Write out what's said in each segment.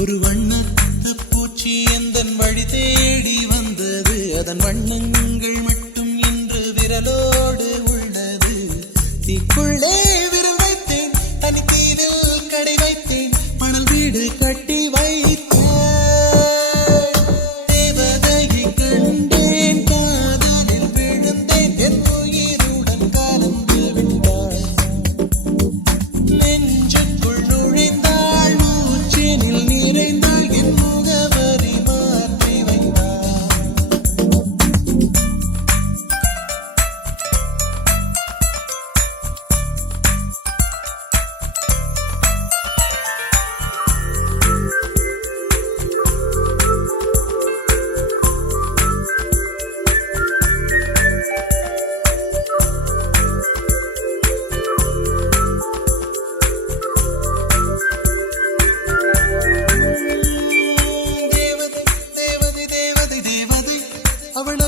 ஒரு வண்ணத்த பூச்சி எந்த வழி தேடி வந்தது அதன் வண்ணங்கள் மட்டும் இன்று விரலோடு உள்ளது தீக்குள்ளே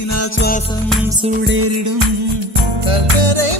பேசினால் சுவாசம் சுடேறிடும் கல்லறை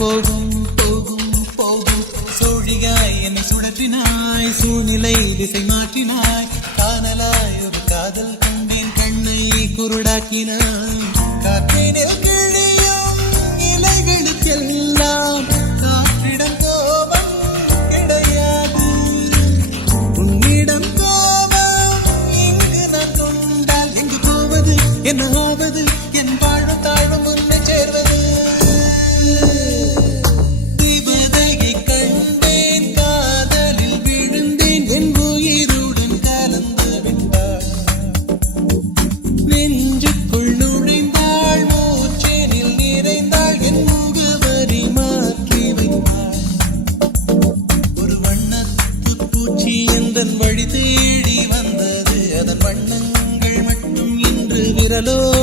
போகும் போகும் போகும் சோழிகாய் என்னை சுழற்றினாய் சூழ்நிலை திசை மாற்றினாய் காணலாய் ஒரு காதல் கண்டேன் கண்ணை குருடாக்கினாய் காற்றினில் Salud